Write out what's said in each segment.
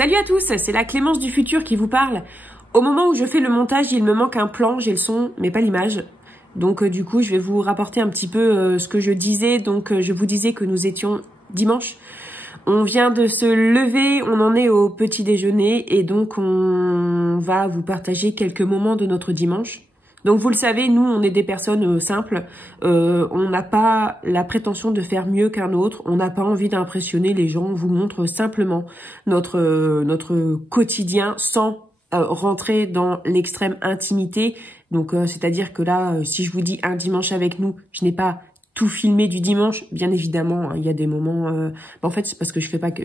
Salut à tous, c'est la Clémence du futur qui vous parle. Au moment où je fais le montage, il me manque un plan, j'ai le son, mais pas l'image. Donc du coup, je vais vous rapporter un petit peu ce que je disais. Donc je vous disais que nous étions dimanche. On vient de se lever, on en est au petit déjeuner et donc on va vous partager quelques moments de notre dimanche. Donc vous le savez, nous on est des personnes simples, on n'a pas la prétention de faire mieux qu'un autre, on n'a pas envie d'impressionner les gens, on vous montre simplement notre quotidien sans rentrer dans l'extrême intimité. Donc c'est-à-dire que là, si je vous dis un dimanche avec nous, je n'ai pas tout filmé du dimanche, bien évidemment, hein, il y a des moments. En fait, c'est parce que je fais pas que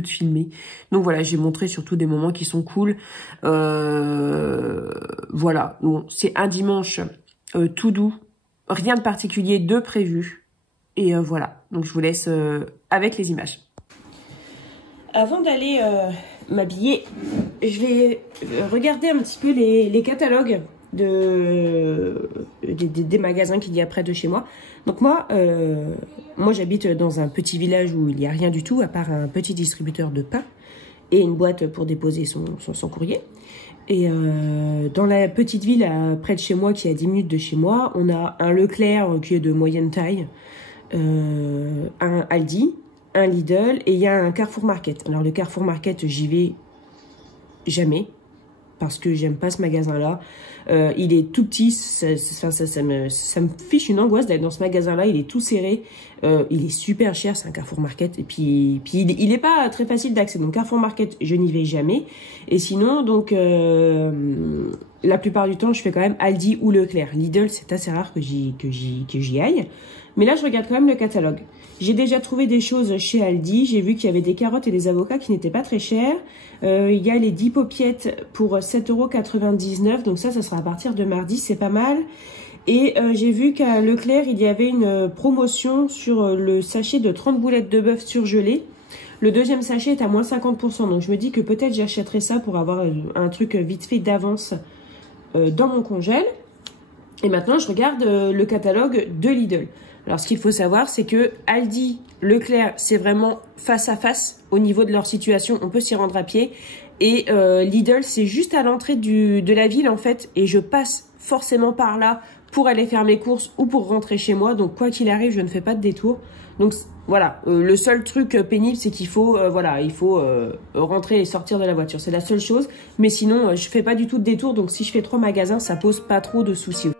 de filmer. Donc voilà, j'ai montré surtout des moments qui sont cool. Voilà, bon, c'est un dimanche tout doux, rien de particulier de prévu. Et voilà, donc je vous laisse avec les images. Avant d'aller m'habiller, je vais regarder un petit peu les catalogues des magasins qu'il y a près de chez moi. Donc moi j'habite dans un petit village où il n'y a rien du tout à part un petit distributeur de pain et une boîte pour déposer son courrier. Et dans la petite ville près de chez moi, qui est à 10 minutes de chez moi, on a un Leclerc qui est de moyenne taille, un Aldi, un Lidl et il y a un Carrefour Market. Alors le Carrefour Market, j'y vais jamais parce que j'aime pas ce magasin-là. Il est tout petit, ça me fiche une angoisse d'aller dans ce magasin-là. Il est tout serré, il est super cher, c'est un Carrefour Market. Et puis il est pas très facile d'accès. Donc Carrefour Market, je n'y vais jamais. Et sinon, donc la plupart du temps, je fais quand même Aldi ou Leclerc. Lidl, c'est assez rare que j'y aille. Mais là, je regarde quand même le catalogue. J'ai déjà trouvé des choses chez Aldi. J'ai vu qu'il y avait des carottes et des avocats qui n'étaient pas très chers. Il y a les 10 paupiettes pour 7,99 €. Donc ça sera à partir de mardi. C'est pas mal. Et j'ai vu qu'à Leclerc, il y avait une promotion sur le sachet de 30 boulettes de bœuf surgelées. Le deuxième sachet est à moins 50%. Donc je me dis que peut-être j'achèterai ça pour avoir un truc vite fait d'avance dans mon congèle. Et maintenant, je regarde le catalogue de Lidl. Alors, ce qu'il faut savoir, c'est que Aldi, Leclerc, c'est vraiment face à face au niveau de leur situation. On peut s'y rendre à pied. Et Lidl, c'est juste à l'entrée de la ville, en fait. Et je passe forcément par là pour aller faire mes courses ou pour rentrer chez moi. Donc, quoi qu'il arrive, je ne fais pas de détour. Donc, voilà. Le seul truc pénible, c'est qu'il faut, rentrer et sortir de la voiture. C'est la seule chose. Mais sinon, je fais pas du tout de détour. Donc, si je fais 3 magasins, ça pose pas trop de soucis.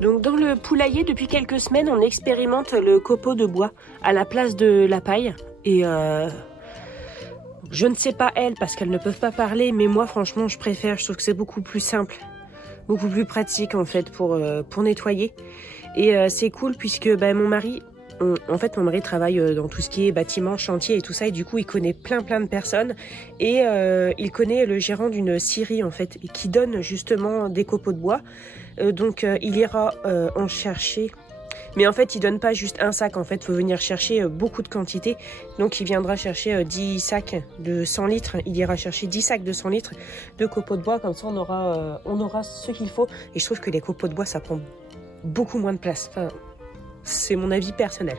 Donc dans le poulailler, depuis quelques semaines, on expérimente le copeau de bois à la place de la paille. Et je ne sais pas elles, parce qu'elles ne peuvent pas parler, mais moi franchement je préfère, je trouve que c'est beaucoup plus simple, beaucoup plus pratique en fait pour nettoyer. Et c'est cool puisque mon mari travaille dans tout ce qui est bâtiment, chantier et tout ça, et du coup il connaît plein de personnes et il connaît le gérant d'une scierie en fait, et qui donne justement des copeaux de bois. Donc il ira en chercher, mais en fait il donne pas juste un sac, en fait faut venir chercher beaucoup de quantité. Donc il viendra chercher 10 sacs de 100 litres, il ira chercher 10 sacs de 100 litres de copeaux de bois, comme ça on aura ce qu'il faut. Et je trouve que les copeaux de bois ça prend beaucoup moins de place, enfin, c'est mon avis personnel.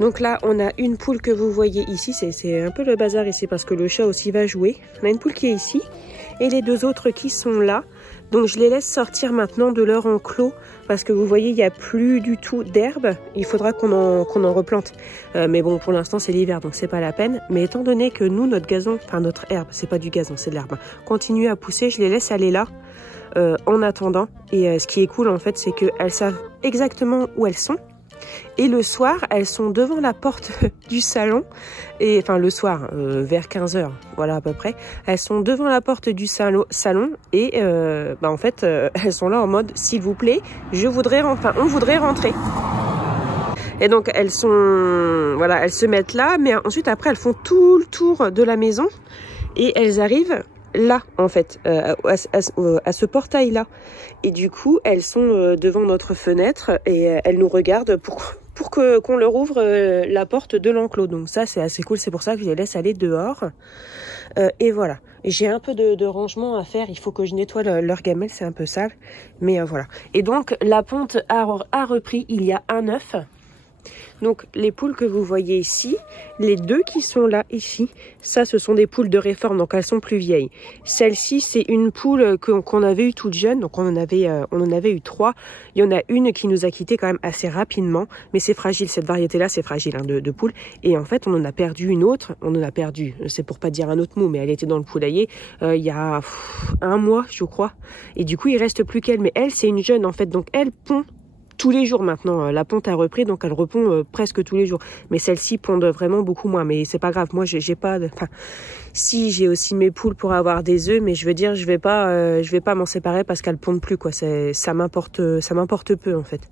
Donc là, on a une poule que vous voyez ici. C'est un peu le bazar ici parce que le chat aussi va jouer. On a une poule qui est ici et les deux autres qui sont là. Donc je les laisse sortir maintenant de leur enclos parce que vous voyez, il n'y a plus du tout d'herbe. Il faudra qu'on en replante. Mais bon, pour l'instant, c'est l'hiver, donc c'est pas la peine. Mais étant donné que nous, notre gazon, enfin notre herbe, c'est pas du gazon, c'est de l'herbe, continue à pousser, je les laisse aller là en attendant. Et ce qui est cool, en fait, c'est qu'elles savent exactement où elles sont. Et le soir, elles sont devant la porte du salon. Et enfin, le soir, vers 15 h, voilà à peu près. Elles sont devant la porte du salon. Et en fait, elles sont là en mode, s'il vous plaît, on voudrait rentrer. Et donc elles sont, voilà, elles se mettent là, mais ensuite après elles font tout le tour de la maison et elles arrivent là en fait, à ce portail là. Et du coup elles sont devant notre fenêtre et elles nous regardent pour qu'on leur ouvre la porte de l'enclos. Donc ça c'est assez cool, c'est pour ça que je les laisse aller dehors. Et voilà, j'ai un peu de rangement à faire, il faut que je nettoie leur gamelle, c'est un peu sale, mais voilà. Et donc la ponte a repris, il y a un œuf. Donc les poules que vous voyez ici, les deux qui sont là ici, ça ce sont des poules de réforme, donc elles sont plus vieilles. Celle-ci c'est une poule qu'on avait eue toute jeune, donc on en avait eu 3. Il y en a une qui nous a quitté quand même assez rapidement, mais c'est fragile, cette variété là c'est fragile hein, de poules. Et en fait on en a perdu une autre, c'est pour pas dire un autre mot, mais elle était dans le poulailler il y a un mois je crois. Et du coup il reste plus qu'elle, mais elle c'est une jeune en fait, donc elle pond tous les jours maintenant. La ponte a repris, donc elle repond presque tous les jours. Mais celle-ci pondent vraiment beaucoup moins. Mais c'est pas grave, moi j'ai pas... Enfin, si j'ai aussi mes poules pour avoir des œufs, mais je veux dire, je vais pas m'en séparer parce qu'elles pondent plus, quoi. Ça m'importe peu en fait.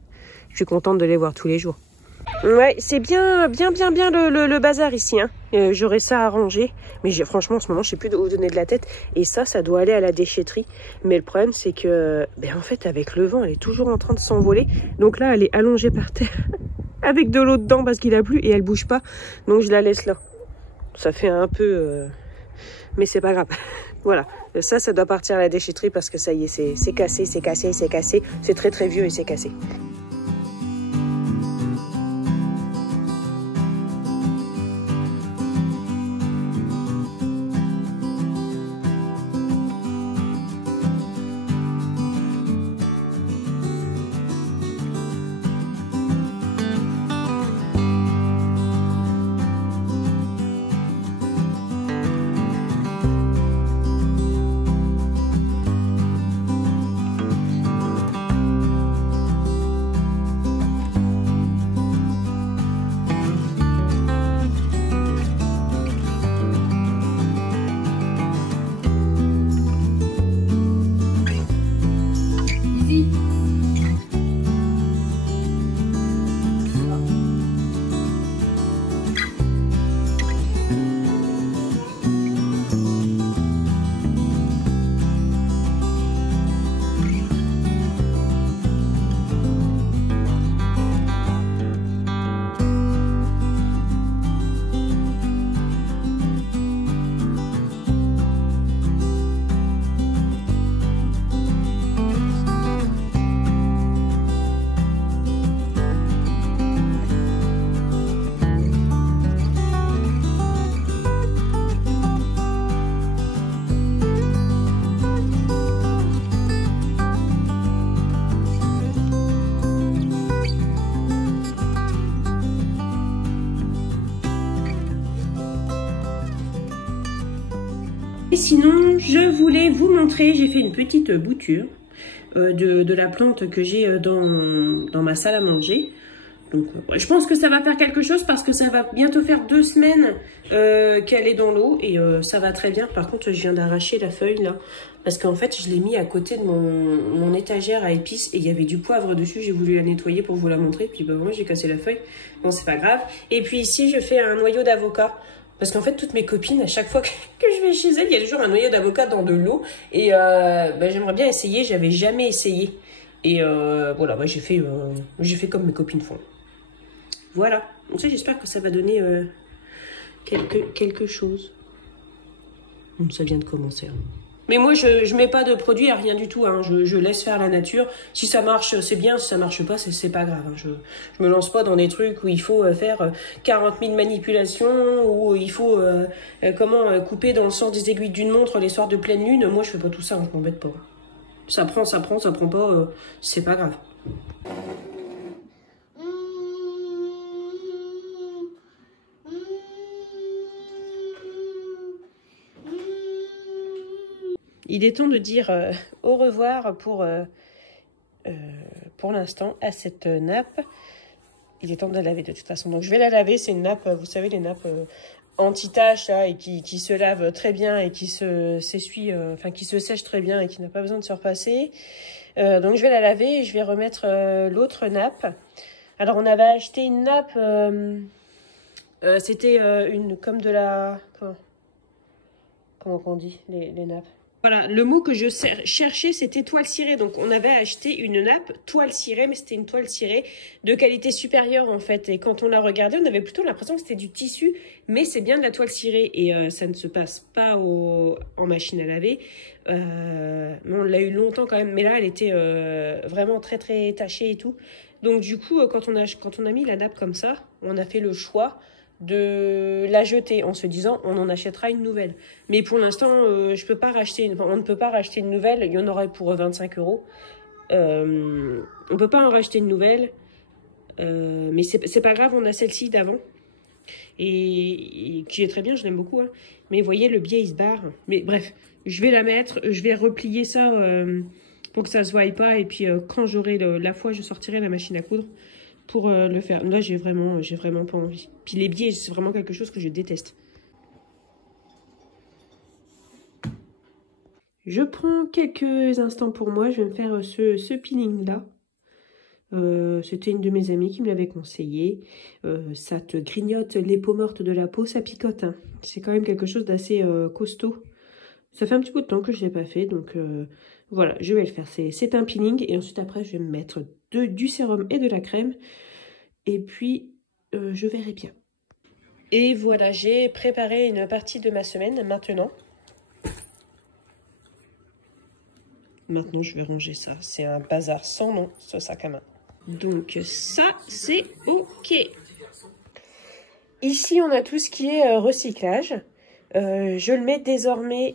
Je suis contente de les voir tous les jours. Ouais, c'est bien le bazar ici. Hein. J'aurais ça à ranger. Mais franchement, en ce moment, je sais plus où donner de la tête. Et ça doit aller à la déchetterie. Mais le problème, c'est que, en fait, avec le vent, elle est toujours en train de s'envoler. Donc là, elle est allongée par terre. Avec de l'eau dedans parce qu'il a plu. Et elle bouge pas. Donc je la laisse là. Ça fait un peu... Mais c'est pas grave. Voilà. Ça doit partir à la déchetterie parce que ça y est, c'est cassé. C'est très vieux et c'est cassé. Et sinon, je voulais vous montrer, j'ai fait une petite bouture de la plante que j'ai dans ma salle à manger. Donc, je pense que ça va faire quelque chose parce que ça va bientôt faire 2 semaines qu'elle est dans l'eau et ça va très bien. Par contre, je viens d'arracher la feuille là parce qu'en fait, je l'ai mis à côté de mon étagère à épices et il y avait du poivre dessus. J'ai voulu la nettoyer pour vous la montrer. Puis, moi, j'ai cassé la feuille. Bon, c'est pas grave. Et puis ici, je fais un noyau d'avocat. Parce qu'en fait, toutes mes copines, à chaque fois que je vais chez elles, il y a toujours un noyau d'avocat dans de l'eau. Et j'aimerais bien essayer, j'avais jamais essayé. Et voilà, j'ai fait comme mes copines font. Voilà. Donc ça, j'espère que ça va donner quelque chose. Ça vient de commencer. Hein. Mais moi, je mets pas de produit à rien du tout. Hein. Je laisse faire la nature. Si ça marche, c'est bien. Si ça marche pas, c'est pas grave. Hein. Je me lance pas dans des trucs où il faut faire 40 000 manipulations, où il faut couper dans le sens des aiguilles d'une montre les soirs de pleine lune. Moi, je fais pas tout ça. Hein. Je m'embête pas. Ça prend, ça prend pas. C'est pas grave. Il est temps de dire au revoir pour l'instant à cette nappe. Il est temps de la laver de toute façon. Donc je vais la laver. C'est une nappe, vous savez, les nappes anti-taches là, et qui se lave très bien et qui s'essuie, qui se sèche très bien et qui n'a pas besoin de se repasser. Donc je vais la laver et je vais remettre l'autre nappe. Alors, on avait acheté une nappe, c'était une comme de la... Comment on dit les nappes? Voilà, le mot que je cherchais, c'était toile cirée. Donc, on avait acheté une nappe toile cirée, mais c'était une toile cirée de qualité supérieure, en fait. Et quand on l'a regardée, on avait plutôt l'impression que c'était du tissu, mais c'est bien de la toile cirée. Et ça ne se passe pas en machine à laver. Mais on l'a eu longtemps quand même. Mais là, elle était vraiment très, très tachée et tout. Donc, du coup, quand on a mis la nappe comme ça, on a fait le choix de la jeter en se disant on en achètera une nouvelle. Mais pour l'instant, on ne peut pas racheter une nouvelle. Il y en aurait pour 25 €. On ne peut pas en racheter une nouvelle. Mais c'est pas grave, on a celle-ci d'avant. Et qui est très bien, je l'aime beaucoup. Hein. Mais vous voyez, le biais, il se barre. Mais bref, je vais la mettre. Je vais replier ça pour que ça ne se voie pas. Et puis, quand j'aurai la foi, je sortirai la machine à coudre pour le faire. Là, j'ai vraiment pas envie. Puis les biais, c'est vraiment quelque chose que je déteste. Je prends quelques instants pour moi. Je vais me faire ce peeling-là. C'était une de mes amies qui me l'avait conseillé. Ça te grignote les peaux mortes de la peau, ça picote. Hein. C'est quand même quelque chose d'assez costaud. Ça fait un petit peu de temps que je ne l'ai pas fait, donc voilà, je vais le faire. C'est un peeling et ensuite après, je vais me mettre du sérum et de la crème. Et puis, je verrai bien. Et voilà, j'ai préparé une partie de ma semaine maintenant. Maintenant, je vais ranger ça. C'est un bazar sans nom, ce sac à main. Donc ça, c'est OK. Ici, on a tout ce qui est recyclage. Je le mets désormais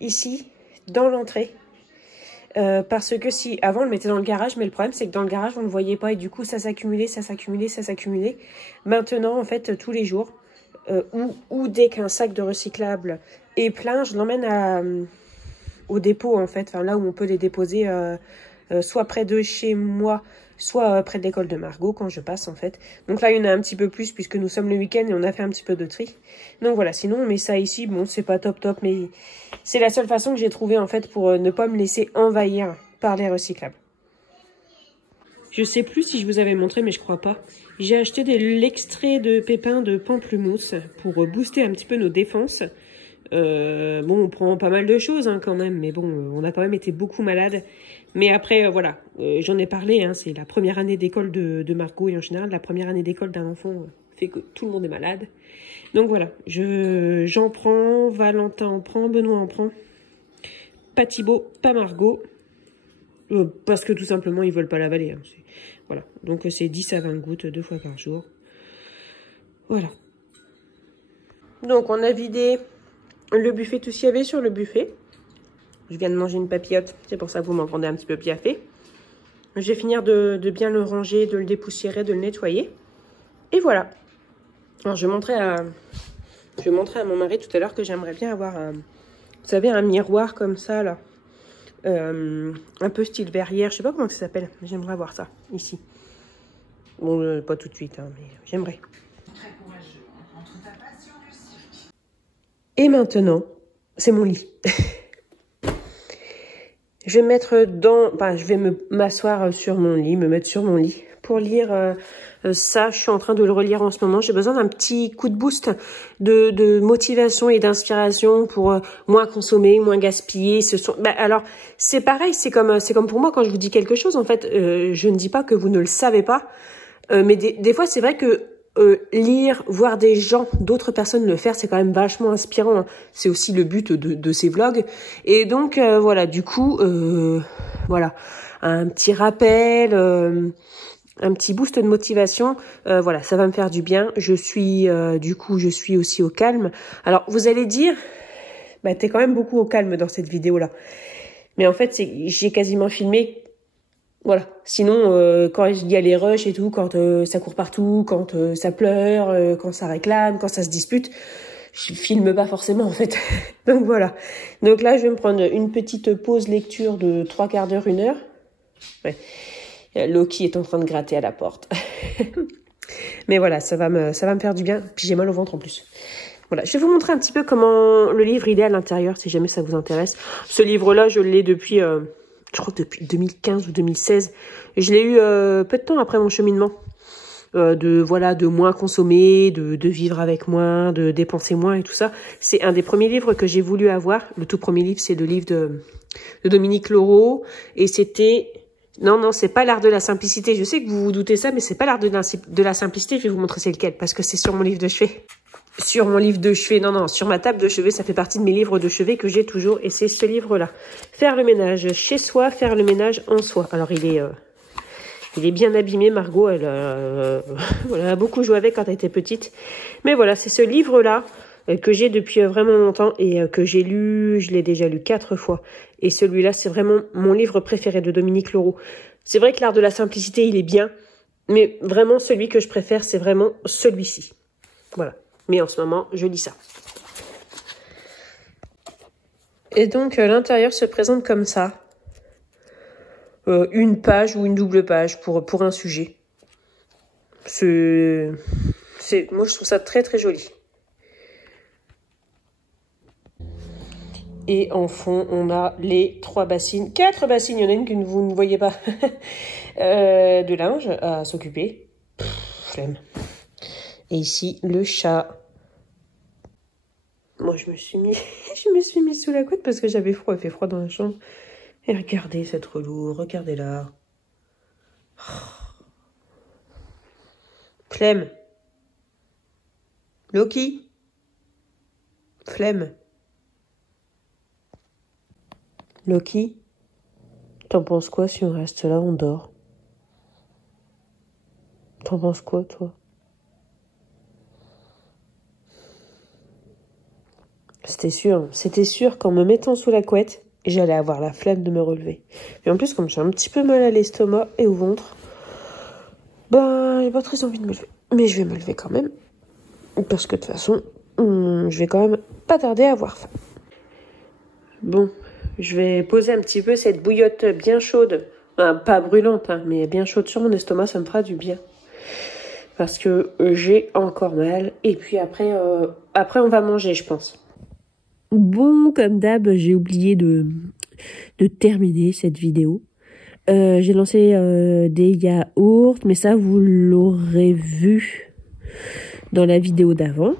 ici, dans l'entrée. Parce que si, avant, on le mettait dans le garage, mais le problème, c'est que dans le garage, on ne le voyait pas. Et du coup, ça s'accumulait, ça s'accumulait, ça s'accumulait. Maintenant, en fait, tous les jours, ou dès qu'un sac de recyclable est plein, je l'emmène au dépôt, en fait. Enfin, là où on peut les déposer, soit près de chez moi, soit près de l'école de Margot, quand je passe, en fait. Donc là, il y en a un petit peu plus, puisque nous sommes le week-end et on a fait un petit peu de tri. Donc voilà, sinon, on met ça ici. Bon, c'est pas top, mais c'est la seule façon que j'ai trouvée, en fait, pour ne pas me laisser envahir par les recyclables. Je sais plus si je vous avais montré, mais je crois pas. J'ai acheté l'extrait de pépins de pamplemousse pour booster un petit peu nos défenses. Bon, on prend pas mal de choses hein, quand même, mais bon, on a quand même été beaucoup malades. Mais après, voilà, j'en ai parlé, hein, c'est la première année d'école de Margot, et en général, la première année d'école d'un enfant fait que tout le monde est malade. Donc voilà, j'en prends, Valentin en prend, Benoît en prend, pas Thibaut, pas Margot, parce que tout simplement, ils veulent pas l'avaler. Hein, voilà, donc c'est 10 à 20 gouttes 2 fois par jour. Voilà. Donc on a vidé le buffet, tout ce qu'il y avait sur le buffet. Je viens de manger une papillote, c'est pour ça que vous m'entendez un petit peu piaffer. Je vais finir de bien le ranger, de le dépoussiérer, de le nettoyer. Et voilà. Alors je vais montrer à mon mari tout à l'heure que j'aimerais bien avoir vous savez, un miroir comme ça là. Un peu style verrière, je sais pas comment ça s'appelle. J'aimerais avoir ça, ici. Bon, pas tout de suite, hein, mais j'aimerais. Et maintenant, c'est mon lit. Je vais me mettre je vais m'asseoir sur mon lit, me mettre sur mon lit pour lire ça. Je suis en train de le relire en ce moment. J'ai besoin d'un petit coup de boost de motivation et d'inspiration pour moins consommer, moins gaspiller. Alors, c'est pareil, c'est comme pour moi quand je vous dis quelque chose. En fait, je ne dis pas que vous ne le savez pas, mais des fois, c'est vrai que lire, voir d'autres personnes le faire, c'est quand même vachement inspirant. Hein. C'est aussi le but de ces vlogs. Et donc, voilà, du coup, voilà, un petit rappel, un petit boost de motivation. Voilà, ça va me faire du bien. Je suis aussi au calme. Alors, vous allez dire, bah, t'es quand même beaucoup au calme dans cette vidéo-là. Mais en fait, j'ai quasiment filmé. Voilà. Sinon, quand il y a les rushs et tout, quand ça court partout, quand ça pleure, quand ça réclame, quand ça se dispute, je filme pas forcément en fait. Donc voilà. Donc là, je vais me prendre une petite pause lecture de 3/4 d'heure, 1 heure. Ouais. Loki est en train de gratter à la porte. Mais voilà, ça va me faire du bien. Puis j'ai mal au ventre en plus. Voilà, je vais vous montrer un petit peu comment le livre il est à l'intérieur, si jamais ça vous intéresse. Ce livre-là, je l'ai depuis... je crois que depuis 2015 ou 2016. Je l'ai eu peu de temps après mon cheminement. de moins consommer, de vivre avec moins, de dépenser moins et tout ça. C'est un des premiers livres que j'ai voulu avoir. Le tout premier livre, c'est le livre de Dominique Leroux, et c'était... Non, c'est pas l'art de la simplicité. Je sais que vous vous doutez ça, mais c'est pas l'art de la simplicité. Je vais vous montrer c'est lequel, parce que c'est sur mon livre de chevet. Sur mon livre de chevet, non, sur ma table de chevet, ça fait partie de mes livres de chevet que j'ai toujours, et c'est ce livre-là. Faire le ménage chez soi, faire le ménage en soi. Alors, il est bien abîmé, Margot, elle a beaucoup joué avec quand elle était petite. Mais voilà, c'est ce livre-là que j'ai depuis vraiment longtemps et que j'ai lu, je l'ai déjà lu 4 fois. Et celui-là, c'est vraiment mon livre préféré de Dominique Leroux. C'est vrai que l'art de la simplicité, il est bien, mais vraiment celui que je préfère, c'est vraiment celui-ci. Voilà. Mais en ce moment, je lis ça. Et donc, l'intérieur se présente comme ça. Une page ou une double page pour un sujet. Moi, je trouve ça très très joli. Et en fond, on a les 4 bassines. Il y en a une que vous ne voyez pas. De linge à s'occuper. Flemme. Et ici, le chat. Moi, je me suis mis sous la couette parce que j'avais froid. Il fait froid dans la chambre. Et regardez cette relou. Regardez-la. Flemme. Loki. Flemme. Loki, t'en penses quoi si on reste là, on dort? T'en penses quoi, toi? C'était sûr qu'en me mettant sous la couette, j'allais avoir la flemme de me relever. Et en plus, comme j'ai un petit peu mal à l'estomac et au ventre, j'ai pas très envie de me lever. Mais je vais me lever quand même, parce que de toute façon, je vais quand même pas tarder à avoir faim. Bon. Je vais poser un petit peu cette bouillotte bien chaude, pas brûlante, mais bien chaude sur mon estomac, ça me fera du bien. Parce que j'ai encore mal. Et puis après on va manger, je pense. Bon, comme d'hab, j'ai oublié de terminer cette vidéo. J'ai lancé des yaourts, mais ça, vous l'aurez vu dans la vidéo d'avant.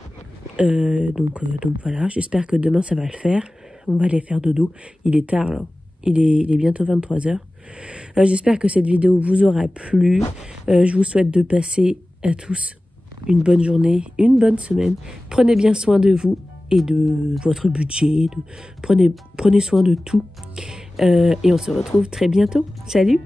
Donc voilà, j'espère que demain, ça va le faire. On va aller faire dodo. Il est tard, là. Il est bientôt 23h. J'espère que cette vidéo vous aura plu. Je vous souhaite de passer à tous une bonne journée, une bonne semaine. Prenez bien soin de vous et de votre budget. Prenez soin de tout. Et on se retrouve très bientôt. Salut!